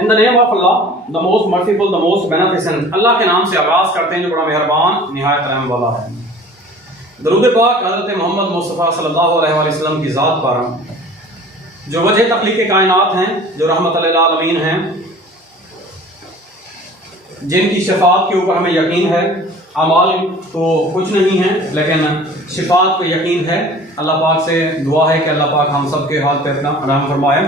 In the name of Allah the most merciful the most beneficent. Allah के नाम से आगाज करते हैं जो बड़ा मेहरबान निहायत रहम वाला है। दरूद पाक हज़रत मोहम्मद मुस्तफ़ा सल्लल्लाहु अलैहि वसल्लम की ज़ात पर जो वजह तख्लीक़ कायनात हैं, जो रहमत लिल आलमीन हैं, जिनकी शफात के ऊपर हमें यकीन है। अमाल तो कुछ नहीं है लेकिन शिफात पे यकीन है। अल्लाह पाक से दुआ है कि अल्लाह पाक हम सब के हाल पे अपना रहम फरमाए।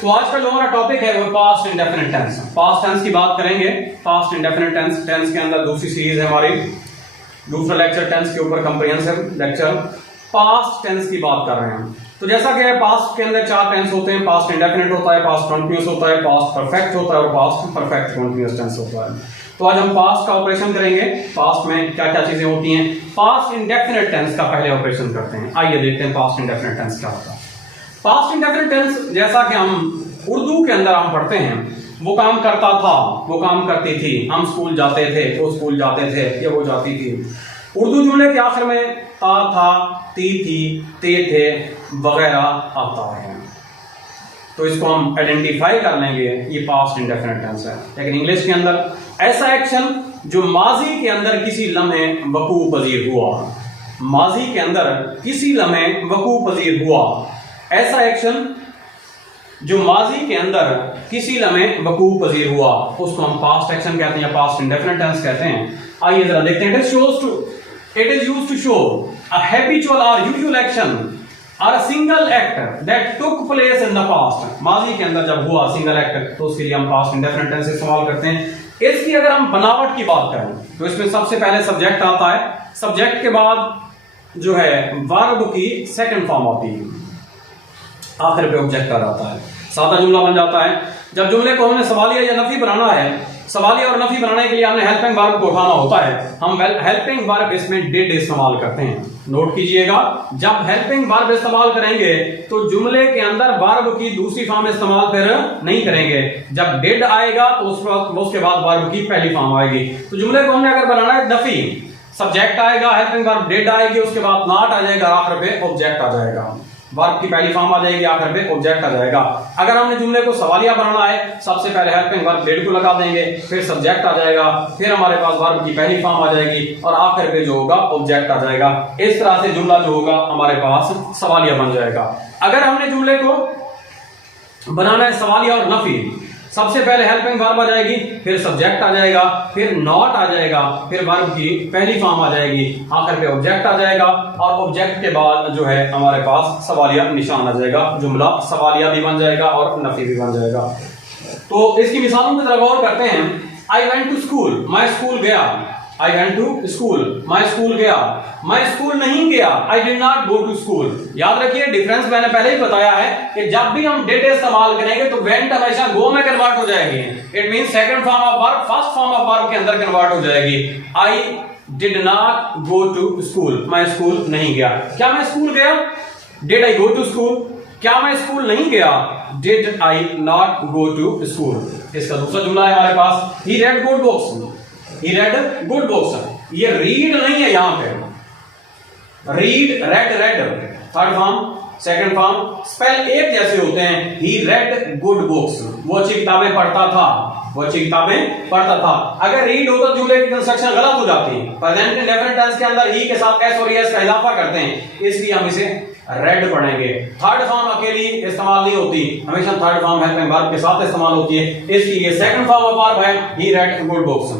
तो आज का जो हमारा टॉपिक है वो past indefinite tense. Past tense की बात करेंगे। पास्ट इंडेफिनिट टेंस, टेंस के अंदर दूसरी सीरीज है हमारी, दूसरा लेक्चर टेंस के ऊपर कंप्रिहेंसिव लेक्चर। पास्ट टेंस की बात कर रहे हैं। तो जैसा कि पास्ट के अंदर चार टेंस होते हैं। पास्ट इंडेफिनिट होता है, पास्ट कंटिन्यूअस होता है, पास्ट परफेक्ट होता है और पास्ट परफेक्ट कंटिन्यूअस टेंस होता है। तो आज हम पास्ट का ऑपरेशन करेंगे। पास्ट में क्या क्या चीजें होती हैं। पास्ट इंडेफिनिट टेंस का पहले ऑपरेशन करते हैं। आइए देखते हैं पास्ट इंडेफिनिट टेंस क्या होता है। पास्ट इंडेफिनिट टेंस जैसा कि हम उर्दू के अंदर हम पढ़ते हैं, वो काम करता था, वो काम करती थी, हम स्कूल जाते थे, वो स्कूल जाते थे, ये वो जाती थी। उर्दू जुमले के आखिर में ता था, ती थी, ते थे वगैरह आता है। तो इसको हम आइडेंटिफाई कर लेंगे, ये पास्ट इंडेफिनिट टेंस है। लेकिन इंग्लिश के अंदर ऐसा एक्शन जो माजी के अंदर किसी लम्हे वकू पजीर हुआ, माजी के अंदर किसी लम्हे वकू पजीर हुआ, ऐसा एक्शन जो माजी के अंदर किसी लम्हे वकू पजीर हुआ, उसको हम पास्ट एक्शन कहते हैं या पास्ट इंडेफिनिट टेंस कहते हैं। आइए जरा देखते हैं। It is used to show a habitual और यूजुअल एक्शन और a single act that took place in the past. माजी के अंदर जब हुआ सिंगल एक्ट तो उसके लिए हम पास्ट इंडेफिनिट टेंस इस्तेमाल करते हैं। इसकी अगर हम बनावट की बात करें तो इसमें सबसे पहले सब्जेक्ट आता है। सब्जेक्ट के बाद जो है वर्ब की सेकंड फॉर्म आती है, आखिर पे ऑब्जेक्ट आ जाता है, सादा जुमला बन जाता है। जब जुमले को हमने सवालिया या नफी बनाना है, सवालिया और नफी बनाने के लिए हमने हेल्पिंग वर्ब को उठाना होता है। हम हेल्पिंग वर्ब इसमें डिड इस्तेमाल करते हैं। नोट कीजिएगा, जब हेल्पिंग वर्ब इस्तेमाल करेंगे तो जुमले के अंदर वर्ब की दूसरी फॉर्म इस्तेमाल फिर नहीं करेंगे। जब डिड आएगा तो उसके बाद वर्ब की पहली फॉर्म आएगी। तो जुमले को हमने अगर बनाना है नफी, सब्जेक्ट आएगा, हेल्पिंग वर्ब डिड आएगी, उसके बाद नॉट आ जाएगा, आखिर पे ऑब्जेक्ट आ जाएगा। वर्ब की पहली फॉर्म आ जाएगी, आखिर पे ऑब्जेक्ट आ जाएगा। अगर हमने जुमले को सवालिया बनाना है, सबसे पहले हेल्पिंग वर्ब डिड को लगा देंगे, फिर सब्जेक्ट आ जाएगा, फिर हमारे पास वर्ब की पहली फॉर्म आ जाएगी और आखिर पे जो होगा ऑब्जेक्ट आ जाएगा। इस तरह से जुमला जो होगा हमारे पास सवालिया बन जाएगा। अगर हमने जुमले को बनाना है सवालिया और नफी, सबसे पहले हेल्पिंग वर्ब आ जाएगी, फिर सब्जेक्ट आ जाएगा, फिर नॉट आ जाएगा, फिर वर्ब की पहली फॉर्म आ जाएगी, आखिर पे ऑब्जेक्ट आ जाएगा और ऑब्जेक्ट के बाद जो है हमारे पास सवालिया निशान आ जाएगा। जुमला सवालिया भी बन जाएगा और नफी भी बन जाएगा। तो इसकी मिसालों की तरफ गौर करते हैं। आई वेंट टू स्कूल, मैं स्कूल गया। आई वेंट टू स्कूल, मैं स्कूल गया। मैं स्कूल नहीं गया, I did not go to school. याद रखिए डिफरेंस मैंने पहले ही बताया है कि जब भी हम डिड इस्तेमाल करेंगे तो वेंट हमेशा गो में कन्वर्ट हो जाएगी। It means second form of verb first form of verb के अंदर कन्वर्ट हो जाएगी। I did not go to school, मैं स्कूल नहीं गया। क्या मैं स्कूल गया? Did I go to school? क्या मैं स्कूल नहीं गया? Did I not go to school. इसका दूसरा जुमला है हमारे पास, he read good books. He read good books। ये रीड नहीं है यहां पे, read red third form second form spell एक जैसे होते हैं। He read good books, वो अच्छी किताबें पढ़ता था, वो अच्छी किताबें पढ़ता था। अगर रीड हो तो जुमले की कंस्ट्रक्शन गलत हो जाती है। प्रेजेंट इंडेफिनिट टेंस के अंदर ही के साथ एस और एस का इजाफा करते हैं, इसलिए हम इसे रेड पढ़ेंगे। थर्ड फॉर्म अकेली इस्तेमाल नहीं होती, हमेशा थर्ड फॉर्म हेल्पिंग वर्ब के साथ इस्तेमाल होती है, इसलिए सेकंड फॉर्म ऑफ वर्ब है ही रेड गुड बुक्स,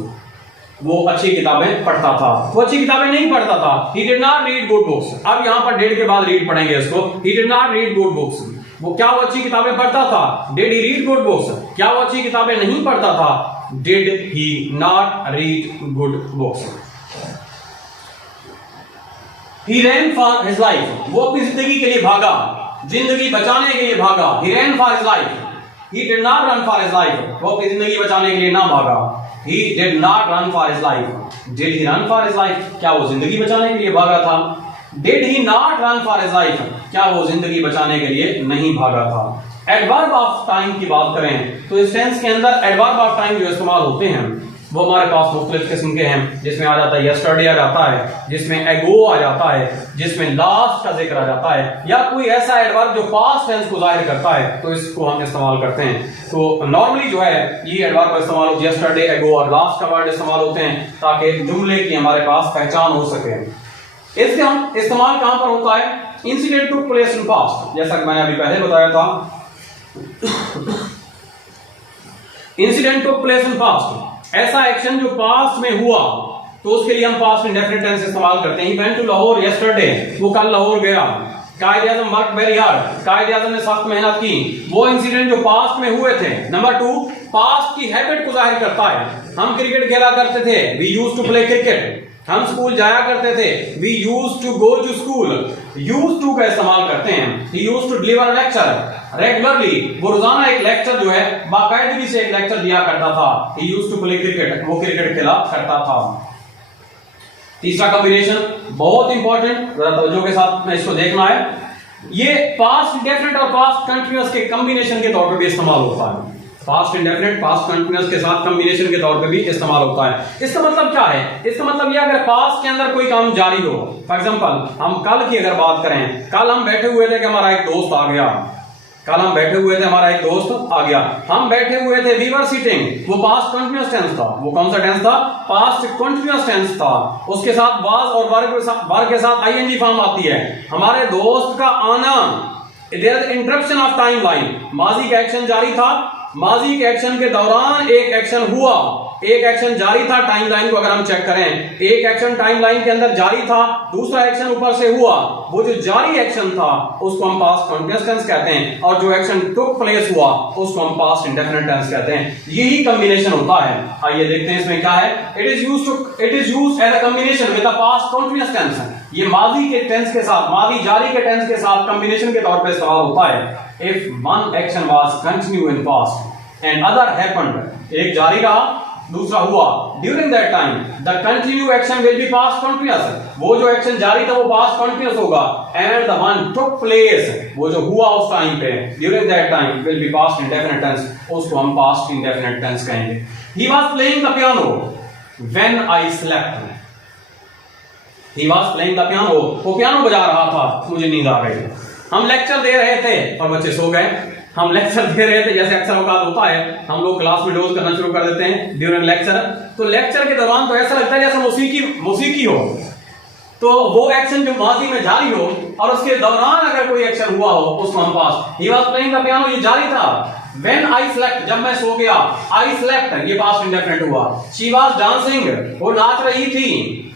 वो अच्छी किताबें पढ़ता था। वो अच्छी किताबें नहीं पढ़ता था, he did not read good books। अब यहां पर did के बाद read पढ़ेंगे इसको, he did not read good books। वो क्या वो अच्छी किताबें पढ़ता था? did he read good books? क्या वो अच्छी किताबें नहीं पढ़ता था? did he not read good books? he ran for his life, वो अपनी जिंदगी के लिए भागा, जिंदगी बचाने के लिए भागा। he ran for his life, he did not run for his life, वो अपनी जिंदगी बचाने के लिए ना भागा। He did not run for his life, did he run for his life? क्या वो जिंदगी बचाने के लिए भागा था? did he not run for his life? क्या वो जिंदगी बचाने के लिए नहीं भागा था? एडवर्ब ऑफ टाइम की बात करें तो इस टेंस के अंदर एडवर्ब ऑफ टाइम जो इस्तेमाल होते हैं वो हमारे पास मुख्तलिफ किस्म के हैं, जिसमें आ जाता है यस्टरडे आ जाता है, जिसमें एगो आ जाता है, जिसमें लास्ट का जिक्र आ जाता है, या कोई ऐसा एडवर्ब जो पास्ट टेंस को जाहिर करता है, तो इसको हम इस्तेमाल करते हैं। तो नॉर्मली जो है ये एडवर्ब इस्तेमाल होता है, यस्टरडे, एगो और लास्ट का वर्ड इस्तेमाल होते हैं ताकि जुमले की हमारे पास पहचान हो सके। इसके हम इस्तेमाल कहां पर होता है? Incident took place in past, जैसा कि मैंने अभी पहले बताया था। Incident took place in past, ऐसा एक्शन जो पास्ट में हुआ, तो उसके लिए हम पास्ट इंडेफिनिट टेंस इस्तेमाल करते हैं। He went to Lahore yesterday, वो कल लाहौर गया। Quaid-e-Azam work very hard, Quaid-e-Azam ने सख्त मेहनत की। वो इंसिडेंट जो पास्ट में हुए थे। नंबर 2, पास्ट की हैबिट को जाहिर करता है। हम क्रिकेट खेला करते थे, we used to play cricket. हम स्कूल जाया करते थे, we used to go to school. Used to का इस्तेमाल करते हैं। He used to deliver a lecture regularly, वो रोजाना एक लेक्चर जो है बाकायदगी से एक लेक्चर दिया करता था। He used to play cricket, वो क्रिकेट खेला करता था। तीसरा कॉम्बिनेशन बहुत इंपॉर्टेंट, जरा तवज्जो के साथ में इसको देखना है। ये पास्ट इंडेफिनिट और पास्ट कंटीन्यूअस के कॉम्बिनेशन के तौर पे भी इस्तेमाल होता है। पास्ट इंडेफिनिट पास्ट कंटीन्यूअस के साथ कॉम्बिनेशन के तौर पे भी इस्तेमाल होता है। इसका मतलब क्या है? इसका मतलब ये अगर पास्ट के अंदर कोई काम जारी हो, फॉर एग्जांपल हम कल की अगर बात करें, कल हम बैठे हुए थे कि हमारा एक दोस्त आ गया। कल हम बैठे हुए थे, हमारा एक दोस्त आ गया। हम बैठे हुए थे, वी वर सिटिंग, वो पास्ट कंटीन्यूअस टेंस था। वो कौन सा टेंस था? पास्ट कंटीन्यूअस टेंस था। उसके साथ वाज और वर्ब के साथ आईएनजी फॉर्म आती है। हमारे दोस्त का आना, there is interruption of time line. माजी का एक्शन जारी था, माजी के एक्शन के दौरान एक एक्शन हुआ, एक एक्शन जारी था। टाइम लाइन को अगर हम चेक करें, एक एक्शन टाइम लाइन के अंदर जारी था, दूसरा एक्शन ऊपर से हुआ। वो जो जारी एक्शन था उसको हम पास्ट कंटीन्यूअस टेंस कहते हैं, और जो एक्शन टुक प्लेस हुआ उसको हम पास्ट इंडेफिनिट टेंस कहते हैं। यही कॉम्बिनेशन होता है। आइए देखते हैं इसमें क्या है। It is used as a combination with the past continuous tense. ये माजी के टेंस के साथ, माजी जारी के टेंस के साथ कॉम्बिनेशन के तौर पर इस्तेमाल होता है। If one action was continue in past and other happened, एक जारी रहा दूसरा हुआ, during that time the continue action will be past continuous. वो जो एक्शन जारी था वो पास्ट कंटीन्यूअस होगा। And the one took place, वो जो हुआ उस टाइम पे, during that time will be past indefinite tense, उसको हम पास्ट इंडेफिनिट टेंस कहेंगे। He was playing the piano when I slept. He was playing the piano, वो पियानो बजा रहा था, मुझे नींद आ गई। हम लेक्चर दे रहे थे और बच्चे सो गए। हम लेक्चर दे रहे थे, जैसे अक्सर औकात होता है, हम लोग क्लास में डोज करना शुरू कर देते हैं ड्यूरिंग लेक्चर। तो लेक्चर के दौरान तो ऐसा लगता है जैसे मौसीकी हो। तो वो एक्शन जो माजी में जारी हो और उसके दौरान अगर कोई एक्शन हुआ हो उसको हम past. He was playing the piano, ये जारी था। व्हेन आई स्लेप्ट, जब मैं सो गया। आई स्लेप्ट, ये पास्ट इंडेफिनिट हुआ। शी वाज डांसिंग, वो नाच रही थी।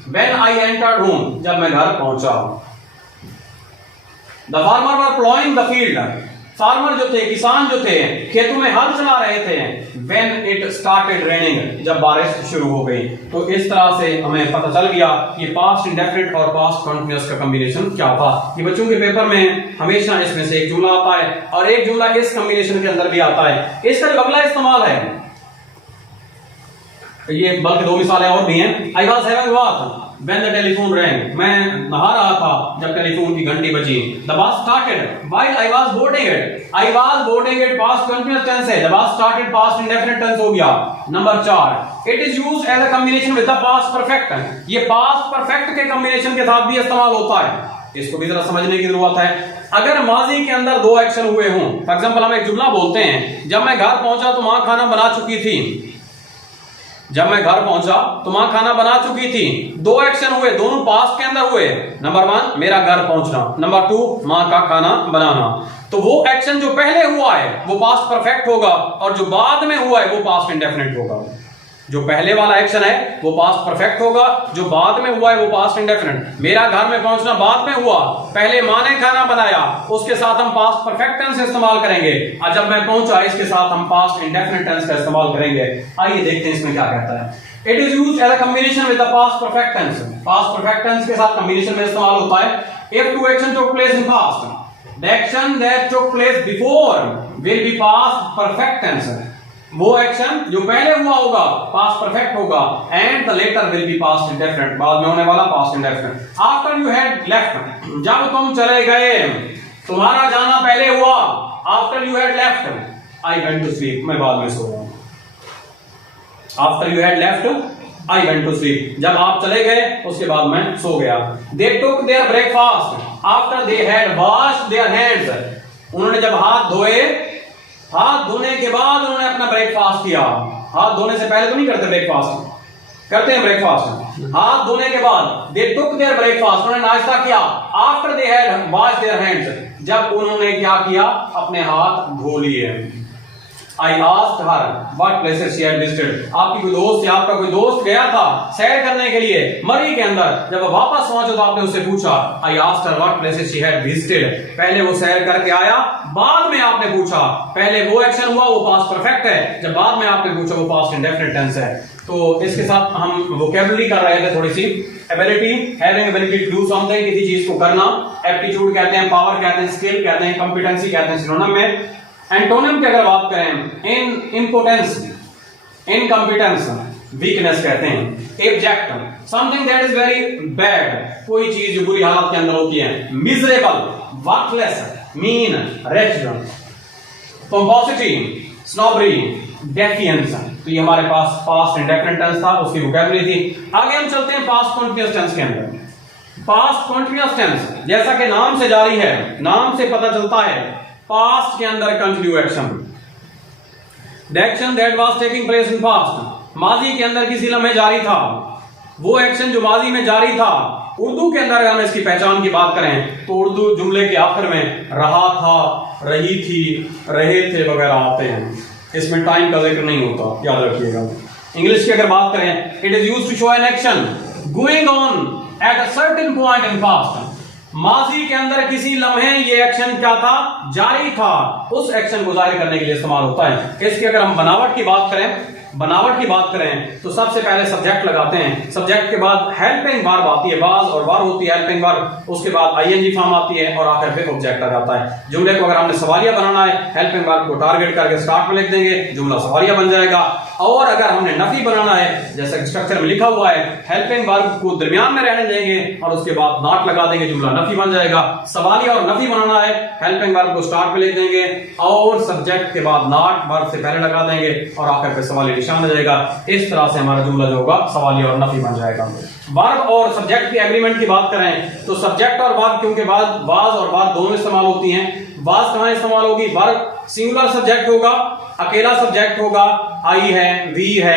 व्हेन आई एंटर्ड होम, जब मैं घर पहुंचा। The farmer were ploughing the field, farmer जो थे, किसान जो थे, खेतों में हल चला रहे थे। व्हेन इट स्टार्टेड रेनिंग, जब बारिश शुरू हो गई। तो इस तरह से हमें पता चल गया कि पास्ट इंडेफिनिट और पास्ट कंटीन्यूअस का कॉम्बिनेशन क्या था। ये बच्चों के पेपर में हमेशा इसमें से एक जुमला आता है और एक जुमला इस कॉम्बिनेशन के अंदर भी आता है। इसका जो अगला इस्तेमाल है, ये बल्कि दो मिसालें और भी हैं। I was having bath when the telephone wrong, मैं नहा रहा था जब टेलीफोन की घंटी बजी। The bus started while I was boarding it, I was boarding it past continuous tense है। The bus started past indefinite tense हो गया। Number 4, it is used as a combination with the past perfect. ये past perfect के combination के साथ भी इस्तेमाल होता है। इसको भी जरा समझने की जरूरत है। अगर माजी के अंदर दो एक्शन हुए हों, फॉर एग्जांपल हम एक जुमला बोलते हैं, जब मैं घर पहुंचा तो मां खाना बना चुकी थी। जब मैं घर पहुंचा तो मां खाना बना चुकी थी। दो एक्शन हुए, दोनों पास्ट के अंदर हुए। नंबर 1 मेरा घर पहुंचना, नंबर 2 मां का खाना बनाना। तो वो एक्शन जो पहले हुआ है वो पास्ट परफेक्ट होगा और जो बाद में हुआ है वो पास्ट इंडेफिनिट होगा। जो पहले वाला एक्शन है वो पास्ट परफेक्ट होगा, जो बाद में हुआ है वो पास्ट इंडेफिनिट। मेरा घर में पहुंचना बाद में हुआ, पहले मां ने खाना बनाया, उसके साथ हम पास्ट परफेक्ट टेंस इस्तेमाल करेंगे। और जब मैं पहुंचा इसके साथ हम पास्ट इंडेफिनिट टेंस का इस्तेमाल करेंगे। आइए देखते हैं इसमें क्या कहता है। It is used as a combination with the past perfect tense. Past perfect tense के साथ कॉम्बिनेशन में इस्तेमाल होता है। If two action took place in past, the action that took place before will be past perfect tense. वो action जो पहले हुआ होगा पास्ट परफेक्ट होगा। And the latter will be past indefinite, बाद में होने वाला past indefinite. After you had left, जब तुम चले गए, तुम्हारा जाना पहले हुआ। After you had left, I went to sleep, मैं बाद में सो रहा हूं। After you had left I went to sleep, जब आप चले गए उसके बाद मैं सो गया। They took their breakfast after they had washed their hands, उन्होंने जब हाथ धोए, हाथ धोने के बाद उन्होंने अपना ब्रेकफास्ट किया। हाथ धोने से पहले तो नहीं करते ब्रेकफास्ट, करते हैं ब्रेकफास्ट हाथ धोने के बाद। दे टुक देयर ब्रेकफास्ट, उन्होंने नाश्ता किया। After they had washed their hands, जब उन्होंने क्या किया, अपने हाथ धो लिए। I asked her what places she had visited, आपकी कोई दोस्त या आपका कोई दोस्त गया था सैर करने के लिए मरी के अंदर, जब वो वापस पहुंचे तो आपने उससे पूछा I asked her what places she had visited, पहले वो सैर करके आया, बाद में आपने पूछा। पहले वो एक्शन हुआ वो पास्ट परफेक्ट है, जब बाद में आपने पूछा वो पास्ट इंडेफिनिट टेंस है। तो इसके साथ हम वोकैबुलरी कर रहे थे थोड़ी सी। Ability, having ability to do something, किसी चीज को करना। एप्टीट्यूड कहते हैं, पावर कहते हैं, स्किल कहते हैं, कॉम्पिटेंसी कहते हैं सिनोनिम में। एंटोनिम की अगर बात करें, इम्पोटेंस, इनकॉम्पिटेंस, वीकनेस कहते हैं। Abject, something that is very bad, कोई चीज जो बुरी हालत के अंदर होती है। Miserable, worthless, mean, wretched. Pomposity, snobbery, defiance. तो ये हमारे पास पास्ट इंडेफिनिट टेंस था, उसकी वोकैबुलरी थी। आगे हम चलते हैं पास्ट कॉन्टिन्यूअस टेंस के अंदर। पास्ट कॉन्टिन्यूअस टेंस, जैसा कि नाम से जारी है, नाम से पता चलता है, पास्ट के अंदर continue action. The action that was taking place in past, माजी के अंदर किसी लम्हे जारी था, वो एक्शन जो माजी में जारी था। उर्दू के अंदर हम इसकी पहचान की बात करें तो उर्दू जुमले के आखिर में रहा था, रही थी, रहे थे वगैरह आते हैं, इसमें टाइम का जिक्र नहीं होता, याद रखिएगा। इंग्लिश की अगर बात करें, it is used to show an action going on at a certain point in past, माजी के अंदर किसी लम्हे ये एक्शन क्या था, जारी था, उस एक्शन को जारी करने के लिए इस्तेमाल होता है। इसकी अगर हम बनावट की बात करें, बनावट की बात करें तो सबसे पहले सब्जेक्ट लगाते हैं, सब्जेक्ट के बाद हेल्पिंग वर्ब आती है, वाज और वर होती है हेल्पिंग वर्ब, उसके बाद आईएनजी फॉर्म आती है और आखिर पे ऑब्जेक्ट आ जाता है। जुमले को अगर हमने सवालिया बनाना है, हेल्पिंग वर्ब को टारगेट करके स्टार्ट में लिख देंगे, जुमला सवालिया बन जाएगा। और अगर हमने नफी बनाना है, जैसा कि स्ट्रक्चर में लिखा हुआ है, हेल्पिंग वर्ब को दरमियान में रहने देंगे और उसके बाद नॉट लगा देंगे, जुमला नफी बन जाएगा। सवालिया और नफी बनाना है, हेल्पिंग वर्ब को स्टार्ट में लिख देंगे और सब्जेक्ट के बाद नॉट वर्ब से पहले लगा देंगे और आखिर पे सवालिया निशान आ जाएगा। इस तरह से हमारा जुमला जो होगा सवालिया और नफी बन जाएगा। वर्ब और सब्जेक्ट की एग्रीमेंट की बात करें तो सब्जेक्ट और वर्ब क्योंकि बाद वाज और बात दोनों इस्तेमाल होती हैं, वाज कहां इस्तेमाल होगी, वर्ब सिंगुलर सब्जेक्ट होगा, अकेला सब्जेक्ट होगा, आई है, वी है,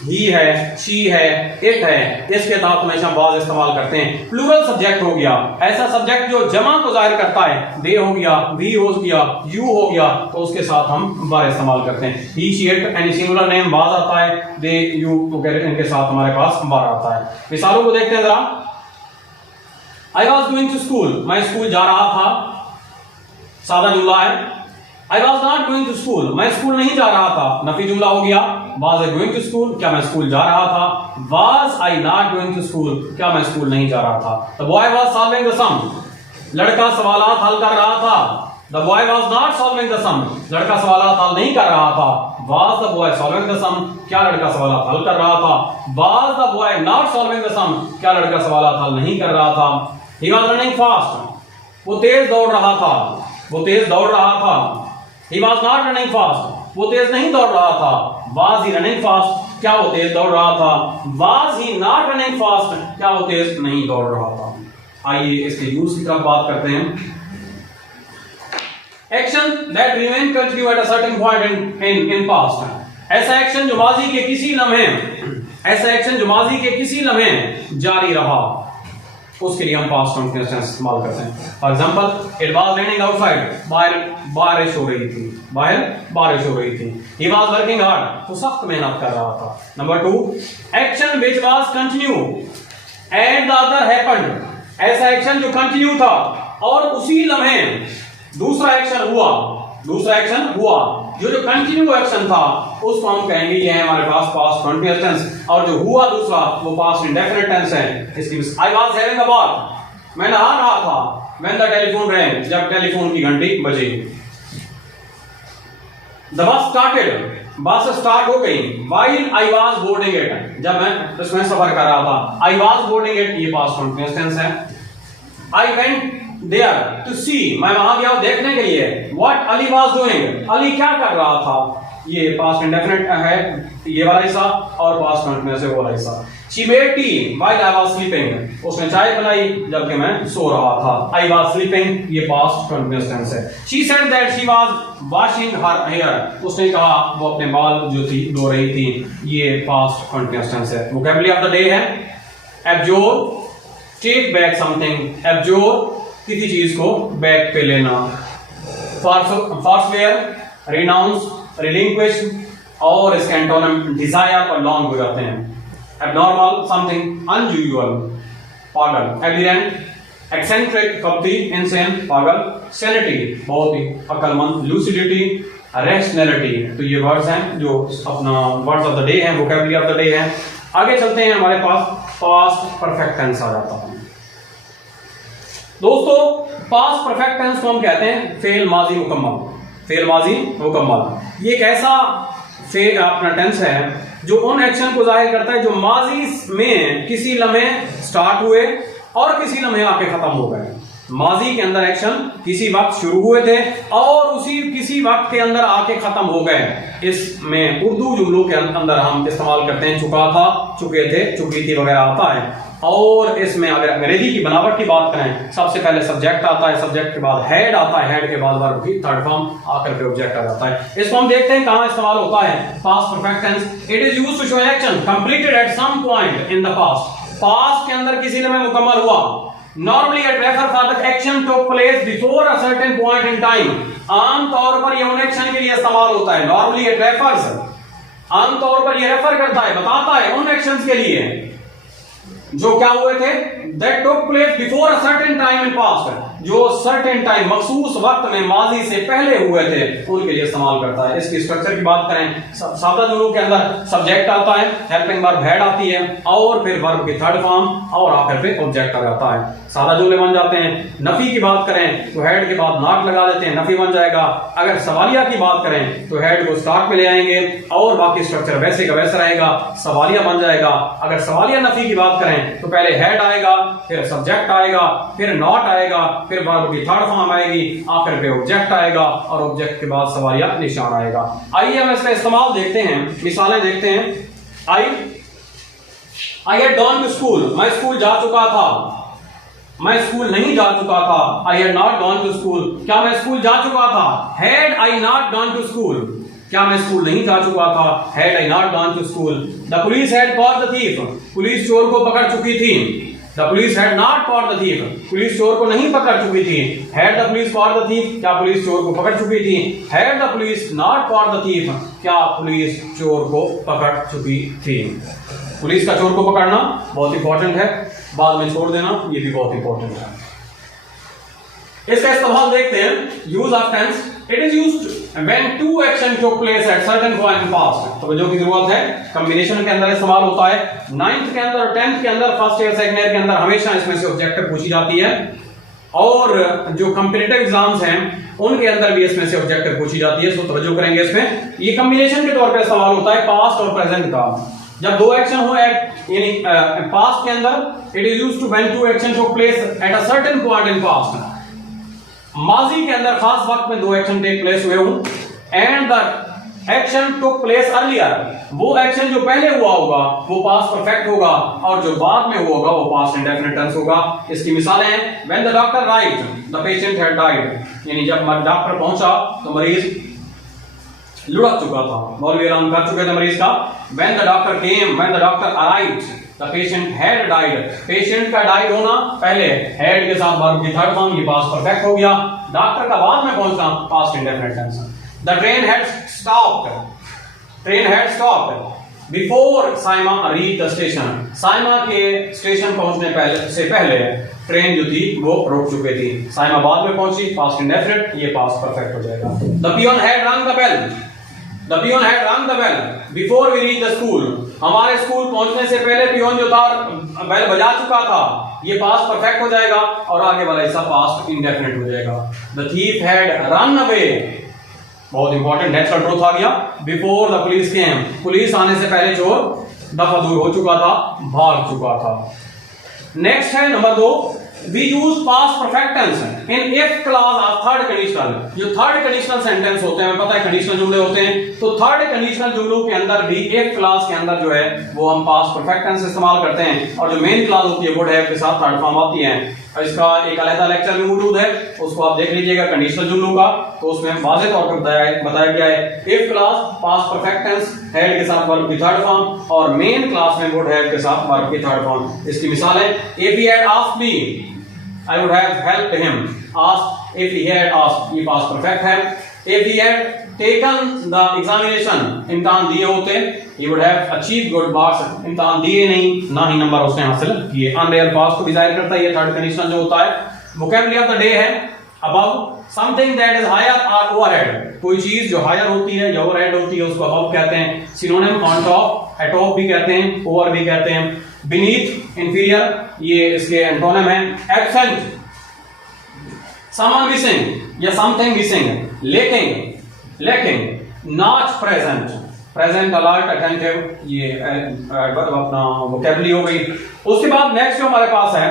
ही है, शी है, इट है, इसके तहत हमेशा वाज इस्तेमाल करते हैं। प्लूरल सब्जेक्ट हो गया ऐसा सब्जेक्ट जो जमा को जाहिर करता है, दे हो गया, वी हो गया, यू हो गया, तो उसके साथ हम वर इस्तेमाल करते हैं। He, she, it, any singular name was आता है, दे, यू वगैरह इनके साथ हमारे पास वर आता है। मिसालों को देखते हैं जरा। I was going to school, मैं स्कूल जा रहा था, सादा जुमला है। I was not going to school, मैं स्कूल नहीं जा रहा था, नफी जुमला हो गया। Was I going to school, क्या मैं स्कूल जा रहा था। Was I not going to school, क्या मैं स्कूल नहीं जा रहा था। The boy was solving the sum, लड़का सवालात हल कर रहा था। The boy was not solving the sum, लड़का सवालात हल नहीं कर रहा था। Was the boy solving the sum, क्या लड़का सवालात हल कर रहा था। Was the boy not solving the sum, क्या लड़का सवालात हल नहीं कर रहा था। He was running fast, वो तेज दौड़ रहा था, वो तेज दौड़ रहा था। He was not running fast, वो तेज नहीं दौड़ रहा था। Was he running fast, क्या वो तेज दौड़ रहा था। Was he not running fast, क्या वो तेज नहीं दौड़ रहा था। आइए इसके यूज की तरफ बात करते हैं। Action that remain continue at a certain point in past, ऐसा एक्शन जो माजी के किसी लम्हे, ऐसा एक्शन जो माजी के किसी लम्हे जारी रहा, उसके लिए हम पास्ट कंटीन्यूअस टेंस इस्तेमाल करते हैं। For example, it was raining outside, बाहर बारिश हो रही थी, बाहर बारिश हो रही थी। ही वाज वर्किंग हार्ड, तो सख्त मेहनत कर रहा था। Number 2, action which was continue and the other happened, ऐसा एक्शन जो कंटिन्यू था और उसी लम्हे दूसरा एक्शन हुआ, दूसरा एक्शन हुआ। जो कंटिन्यू एक्शन था उसको हम कहेंगे ये है हमारे पास पास्ट कंटीन्यूअस टेंस, और जो हुआ दूसरा वो पास्ट इंडेफिनिट टेंस है। इसकी I was having a bath, मैं नहा रहा था। व्हेन द टेलीफोन रैंग, जब टेलीफोन की घंटी बजी। द बस स्टार्टेड, बस स्टार्ट हो गई। While I was boarding it, जब मैं उसमें सफर कर रहा था। आई वाज बोर्डिंग इट, ये पास्ट कंटीन्यूअस टेंस है। आई वेंट देयर टू सी, मैं वहां गया देखने के लिए। What Ali was doing, Ali क्या कर रहा था। ये पास्ट इंडेफिनिट है ये वाला हिस्सा, और पास्ट कंटिन्यूअस है वो वाला हिस्सा। She made tea while I was sleeping, उसने चाय बनाई जबकि मैं सो रहा था। I was sleeping ये पास्ट कंटिन्यूअस टेंस है। She said that she was washing her hair, उसने कहा वो अपने बाल जो थी धो रही थी, ये पास्ट कंटिन्यूअस टेंस है। वोकैबुलरी ऑफ द डे है absorb, take back something, absorb किसी चीज को बैक पे लेना, forswear, renounce, relinquish, और इसके एंटोनिम डिजायर और लॉन्ग हो जाते हैं। abnormal something unusual, पागल, aberrant, eccentric कपटी, insane पागल, sanity बहुत ही अक्लमंद, lucidity, rationality। तो ये वर्ड्स हैं जो अपना वर्ड्स ऑफ द डे हैं, वोकैबुलरी ऑफ द डे हैं। आगे चलते हैं, हमारे पास पास्ट परफेक्ट टेंस आ जाता है। दोस्तों पास्ट परफेक्ट टेंस को हम कहते हैं फेल माजी मुकम्मल, फेल माजी मुकम्मल। ये एक ऐसा फेल अपना टेंस है जो उन एक्शन को जाहिर करता है जो माजी में किसी लम्हे स्टार्ट हुए और किसी लम्हे आके खत्म हो गए। माजी के अंदर एक्शन किसी वक्त शुरू हुए थे और उसी किसी वक्त के अंदर आके खत्म हो गए। इसमें उर्दू जुमलों के अंदर हम इस्तेमाल करते हैं चुका था, चुके थे, चुकी थी वगैरह आता है। और इसमें अगर अंग्रेजी की बनावट की बात करें, सबसे पहले सब्जेक्ट आता है, सब्जेक्ट के बाद हेड आता है, हेड के बाद वर्ब की थर्ड फॉर्म आकर के ऑब्जेक्ट आ जाता है। इसको हम देखते हैं कहां इस्तेमाल होता है। Past perfect tense, it is used to show action completed at some point in the past. Past के अंदर किसी लम्हे मुकम्मल हुआ। Normally it refers for the action took place before a certain point in time। आमतौर पर यह उन एक्शन के लिए इस्तेमाल होता है। Normally it refers, आमतौर पर यह रेफर करता है, बताता है उन एक्शंस के लिए जो क्या हुए थे, that took place before a certain time in past, जो certain time मखसूस वक्त में माजी से पहले हुए थे उनके लिए इस्तेमाल करता है। इसकी स्ट्रक्चर की बात करें, सादा जुमलों के अंदर सब्जेक्ट आता है, हेल्पिंग वर्ब हेड आती है और फिर वर्ब की थर्ड फॉर्म और आखिर पे ऑब्जेक्ट आ जाता है। सादा जुमले बन जाते हैं। नफी की बात करें तो हेड के बाद नॉट लगा देते हैं, नफी बन जाएगा। अगर सवालिया की बात करें तो हेड को स्टार्ट में ले आएंगे और बाकी स्ट्रक्चर वैसे का वैसा रहेगा, सवालिया बन जाएगा। अगर सवालिया नफी की बात करें तो पहले हेड आएगा, फिर सब्जेक्ट आएगा, फिर नॉट आएगा, फिर वर्ब की थर्ड फॉर्म आएगी, आखिर पे ऑब्जेक्ट आएगा और ऑब्जेक्ट के बाद सवालिया निशान आएगा। आइए हम इसका इस्तेमाल देखते हैं, मिसालें देखते हैं। I had gone to school, मैं स्कूल जा चुका था। मैं स्कूल नहीं जा चुका था। I had not gone to school, क्या मैं स्कूल जा चुका था। Had I not gone to school, क्या मैं स्कूल नहीं जा चुका था। Had I not gone to school. The police had caught the thief, police चोर को पकड़ चुकी थी। The police had not caught the thief, police चोर को नहीं पकड़ चुकी थी। Had the police cot the thief, क्या पुलिस चोर को पकड़ चुकी थी। Had the police not caught the thief, क्या पुलिस चोर को पकड़ चुकी थी। पुलिस का चोर को पकड़ना बहुत इंपॉर्टेंट है, बाद में छोड़ देना ये भी बहुत इंपॉर्टेंट है। इसका इस्तेमाल देखते हैं। Use of tense, it is used when two action took place at certain point in past. तो जो की जरूरत है, कॉम्बिनेशन के अंदर इस्तेमाल होता है। 9th के अंदर और 10th के अंदर, फर्स्ट ईयर सेकंड ईयर के अंदर हमेशा इसमें से ऑब्जेक्टिव पूछी जाती है और जो कॉम्पिटिटिव एग्जाम्स हैं उनके अंदर भी इसमें से ऑब्जेक्टिव पूछी जाती है। सो तवज्जो करेंगे इसमें। ये कॉम्बिनेशन के तौर पे इस्तेमाल होता है पास्ट और प्रेजेंट का। जब दो एक्शन हो यानी पास्ट के अंदर, it is used to when two action took place at a certain point in past. माजी के अंदर खास वक्त में दो एक्शन टेक प्लेस हुए हों and the action took place earlier, वो एक्शन जो पहले हुआ होगा वो पास्ट परफेक्ट होगा और जो बाद में हुआ होगा वो पास्ट इंडेफिनिट टेंस होगा। इसकी मिसालें हैं, when the doctor right the patient had died, यानी जब डॉक्टर पहुंचा तो मरीज लुढ़क चुका था, मौलवी आराम कर चुके थे मरीज का। When the doctor came, when the doctor arrived, the patient had died। Patient का डाइड होना पहले had के साथ वर्ब की थर्ड फॉर्म, ये पास्ट परफेक्ट हो गया। डॉक्टर का बाद में पहुंचना past indefinite tense. The train had stopped, train had stopped before Saima reached the station। Saima के स्टेशन पहुंचने से पहले ट्रेन जो थी वो रुक चुकी थी। साइमा बाद में पहुंची, पास्ट इंडेफिनिट, ये पास्ट परफेक्ट हो जाएगा। The peon had rung the bell, The peon had rung the bell before we reached the school। हमारे स्कूल पहुंचने से पहले पियोन जो था बेल बजा चुका था, ये पास्ट परफेक्ट हो जाएगा और आगे वाला हिस्सा पास्ट इंडेफिनिट हो जाएगा। The thief had run away, बहुत इंपॉर्टेंट नेचुरल ट्रूथ आ गया। Before the police came, police आने से पहले चोर दफा दूर हो चुका था, भाग चुका था। नेक्स्ट है number 2, we use past perfect tense। In if clause of third conditional, जो थर्ड कंडीशनल सेंटेंस होते हैं, हमें पता है कंडीशनल जुमले होते हैं, तो थर्ड कंडीशनल जुमलों के अंदर भी इफ क्लॉज के अंदर जो है वो हम पास्ट परफेक्ट टेंस इस्तेमाल करते हैं, और जो मेन क्लॉज होती है वुड हैव के साथ थर्ड फॉर्म आती है। और इसका एक अलग लेक्चर भी मौजूद है, उसको आप देख लीजिएगा कंडीशनल जुमलों का, तो उसमें वाज़ेह तौर पर बताया गया है if clause past perfect tense had के साथ वर्ब की थर्ड फॉर्म, और मेन क्लॉज में वुड हैव के साथ वर्ब की थर्ड फॉर्म। इसकी मिसाल है if he had asked me I would have helped him. Asked, if he had asked, ये past perfect है। If he had taken the examination, इम्तिहान दिए होते, he would have achieved good marks। इम्तिहान दिए नहीं, ना ही नंबर उसने हासिल किए। Unreal past को भी जाहिर करता है ये थर्ड कंडीशन जो होता है। Vocabulary of the day है above something that is higher or overhead। कोई चीज जो हायर होती है या ओवरहेड होती है उसको above कहते हैं। Synonym on top, atop भी कहते हैं, over भी कहते हैं। Beneath, inferior, ये इसके एंटोनिम है। Absent, someone missing या something missing, lacking, not present, present, alert, attentive, ये अपना वोकैबुलरी हो गई। उसके बाद नेक्स्ट जो हमारे पास है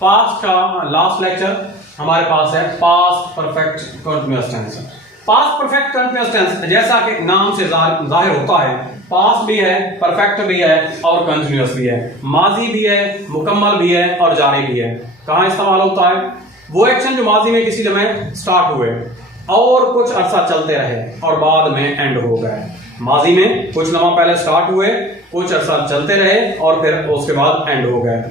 पास्ट का लास्ट लेक्चर हमारे पास है past perfect continuous tense. Past perfect continuous tense जैसा कि नाम से जाहिर होता है, पास्ट भी है, परफेक्ट भी है और कंटीन्यूअस भी है, माजी भी है, मुकम्मल भी है और जारी भी है। कहाँ इस्तेमाल होता है? वो एक्शन जो माजी में किसी समय स्टार्ट हुए और कुछ अरसा चलते रहे और बाद में एंड हो गए। माजी में कुछ लम्हा पहले स्टार्ट हुए, कुछ अरसा चलते रहे और फिर उसके बाद एंड हो गए।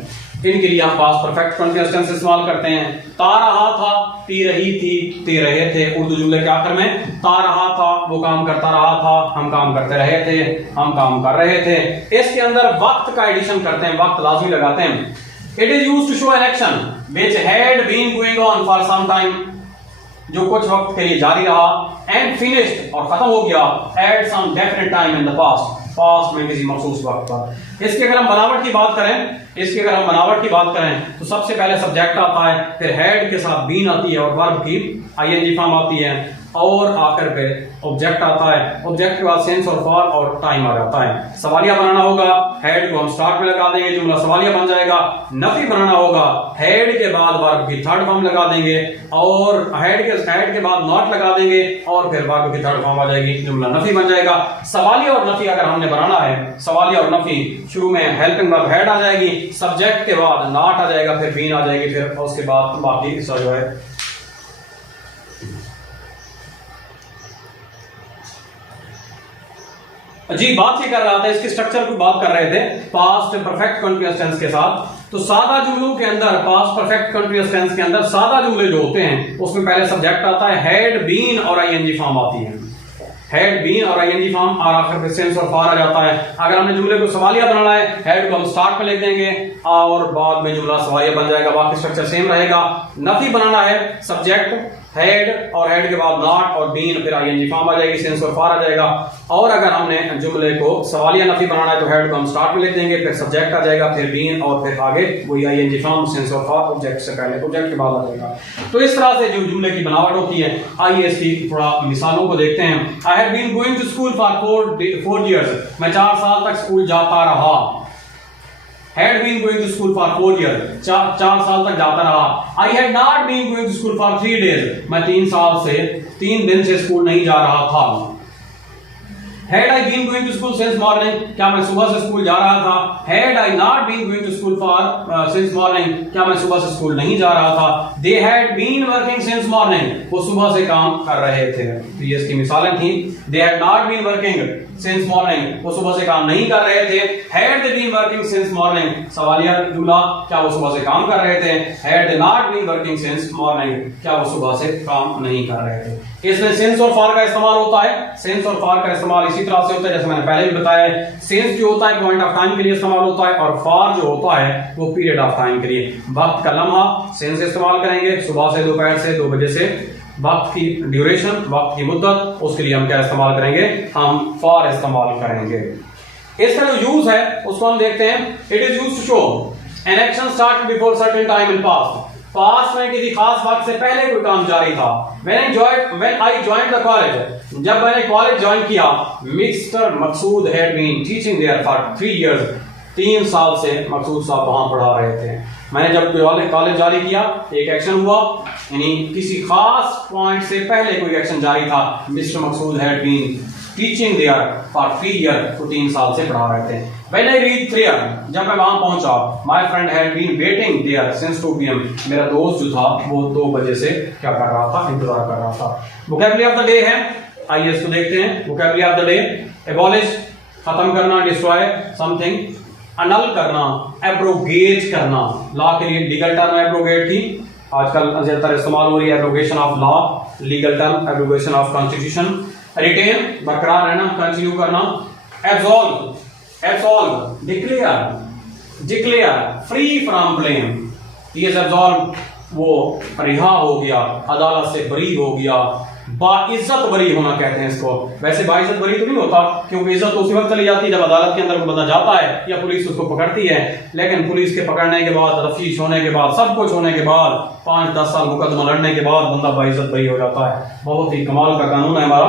इनके लिए हम पास्ट परफेक्ट कंटीन्यूअस टेंस इस्तेमाल करते हैं। ता रहा था, ती रही थी, ते रहे थे। उर्दू जुमले के आखिर में ता रहा था, वो काम करता रहा था, हम काम करते रहे थे, हम काम कर रहे थे। इसके अंदर वक्त का एडिशन करते हैं, वक्त लाजमी लगाते हैं। It is used to show an action which had been going on for some time, जो कुछ वक्त के लिए जारी रहा, एंड फिनिश्ड और खत्म हो गया, at some definite time in the past, past में किसी मखसूस वक्त पर। इसकी अगर हम बनावट की बात करें तो सबसे पहले सब्जेक्ट आता है, फिर हेड के साथ बीन आती है और वर्ब की आईएनजी फॉर्म आती है, और आखिर पे ऑब्जेक्ट आता है। ऑब्जेक्ट के बाद सेंस और फॉर और टाइम आ जाता है। सवालिया बनाना होगा, हेड को हम स्टार्ट में लगा देंगे, जुमला सवालिया बन जाएगा। नफी बनाना होगा, हेड के बाद वर्ब की थर्ड फॉर्म लगा देंगे और हेड के बाद नॉट लगा देंगे और फिर वर्ब की थर्ड फॉर्म आ जाएगी, जुमला नफी बन जाएगा। सवालिया और नफी अगर हमने बनाना है, सवालिया और नफी, शुरू में हेल्पिंग वर्ब हेड आ जाएगी, सब्जेक्ट के बाद नॉट आ जाएगा, फिर बीन आ जाएगी, फिर उसके बाद बाकी जो है जी बात ही कर रहा था, इसके स्ट्रक्चर की बात कर रहे थे पास्ट परफेक्ट कंटीन्यूअस टेंस के साथ। तो सादा जुमलों के अंदर, पास्ट परफेक्ट कंटीन्यूअस टेंस के अंदर सादा जुमले जो होते हैं उसमें पहले सब्जेक्ट आता है, हेड बीन और आईएनजी फॉर्म आती है। हेड बीन और आईएनजी फॉर्म और आखिर में सेंस और फॉर आ जाता है। अगर हमने जुमले को सवालिया बनाना है, हेड को हम स्टार्ट में लिख देंगे और बाद में जुमला सवालिया बन जाएगा, बाकी स्ट्रक्चर सेम रहेगा। नफी बनाना है, सब्जेक्ट हेड और हेड के बाद नॉट और बीन, फिर आईएनजी फॉर्म आ जाएगी, सेंस और फॉर आ जाएगा। और अगर हमने जुमले को सवालिया नफी बनाना है तो हेड को हम स्टार्ट में लिख देंगे, फिर सब्जेक्ट आ जाएगा, फिर बीन और फिर आगे वही आईएनजी फॉर्म, सेंस और फॉर ऑब्जेक्ट से पहले, ऑब्जेक्ट के बाद आ जाएगा। तो इस तरह से जो जुमले की बनावट होती है, आइए इसकी थोड़ा मिसालों को देखते हैं। I have been going to school for 4 years, मैं 4 साल तक स्कूल जाता रहा। had been going to school for 4 years, 4 साल तक जाता रहा। I had not been going to school for 3 days, मैं 3 दिन से स्कूल नहीं जा रहा था। Had I been going to school since morning, क्या मैं सुबह से स्कूल जा रहा था? Had I not been going to school since morning, क्या मैं सुबह से स्कूल नहीं जा रहा था? They had been working since morning, वो सुबह से काम कर रहे थे। तो ये इसकी मिसालें थी। They had not been working since morning, वो सुबह से काम नहीं कर रहे थे। Had they been working since morning, सवालिया जुमला, क्या वो सुबह से काम कर रहे थे? Had they not been working since morning, क्या वो सुबह से काम नहीं कर रहे थे? इसमें सेंस और फॉर का इस्तेमाल होता है। सेंस और फॉर का इस्तेमाल इसी तरह से होता है जैसे मैंने पहले भी बताया है। सेंस जो होता है पॉइंट ऑफ टाइम के लिए इस्तेमाल होता है और फॉर जो होता है वो पीरियड ऑफ टाइम के लिए। वक्त का लम्हा सेंस इस्तेमाल करेंगे, सुबह से दोपहर से 2 बजे से, वक्त की ड्यूरेशन, वक्त की मुद्दत, उसके लिए हम क्या इस्तेमाल करेंगे? हम फॉर इस्तेमाल करेंगे। इसका जो यूज है उसको हम देखते हैं। It is used to show an action start before certain time in past, past में किसी खास वक्त से पहले कोई काम जारी था। When I joined the college, जब मैंने कॉलेज ज्वाइन किया, mister Maqsood had been teaching there for 3 years, 3 साल से मकसूद साहब वहां पढ़ा रहे थे। मैंने जब कॉलेज जारी किया एक एक्शन हुआ, यानी किसी खास पॉइंट से पहले कोई एक्शन जारी था। Mister Maqsood had been teaching there for 3 year, तो 3 साल से पढ़ा रहे थे। व्हेन आई रीच देयर, जब मैं वहां पहुंचा, my friend had been waiting there since 2 PM, मेरा दोस्त जो था वो 2 बजे से क्या कर रहा था, इंतजार कर रहा था। वोकैबुलरी ऑफ द डे है, आइए इसको देखते हैं। Vocabulary of the day, abolish खत्म करना, डिस्ट्रॉय समथिंग, अनल करना, एब्रोगेट करना। लॉ के लिए लीगल टर्म एब्रोगेट थी, आजकल ज्यादातर इस्तेमाल हो रही है abrogation of law, legal term abrogation of constitution. Retain बरकरार रहना, कंटिन्यू करना। Absolve, absolve declare, declare free from blame, ये एब्सॉल्व वो रिहा हो गया, अदालत से बरी हो गया, बाइज्जत बरी होना कहते हैं इसको। वैसे बाइज्जत बरी तो नहीं होता, क्योंकि इज्जत तो उसी वक्त चली जाती है जब अदालत के अंदर वो बंदा जाता है या पुलिस उसको पकड़ती है। लेकिन पुलिस के पकड़ने के बाद, तफ्तीश होने के बाद, सब कुछ होने के बाद, 5-10 साल मुकदमा लड़ने के बाद बंदा बाइज्जत बरी हो जाता है। बहुत ही कमाल का कानून है हमारा।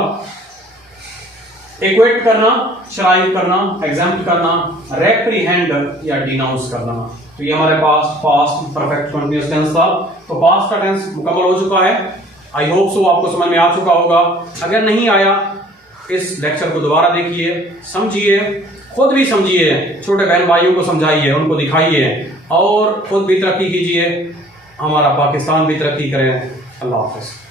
इक्वेट करना, शराइब करना, एग्जाम्प्ट करना, रेप्रीहेंड या डिनाउंस करना। तो ये हमारे पास पास्ट परफेक्ट कंटीन्यूअस टेंस था। तो पास्ट का टेंस मुकम्मल हो चुका है। आई होप सो आपको समझ में आ चुका होगा। अगर नहीं आया, इस लेक्चर को दोबारा देखिए, समझिए, खुद भी समझिए, छोटे बहन भाइयों को समझाइए, उनको दिखाइए और खुद भी तरक्की कीजिए, हमारा पाकिस्तान भी तरक्की करे। अल्लाह हाफ़िज़।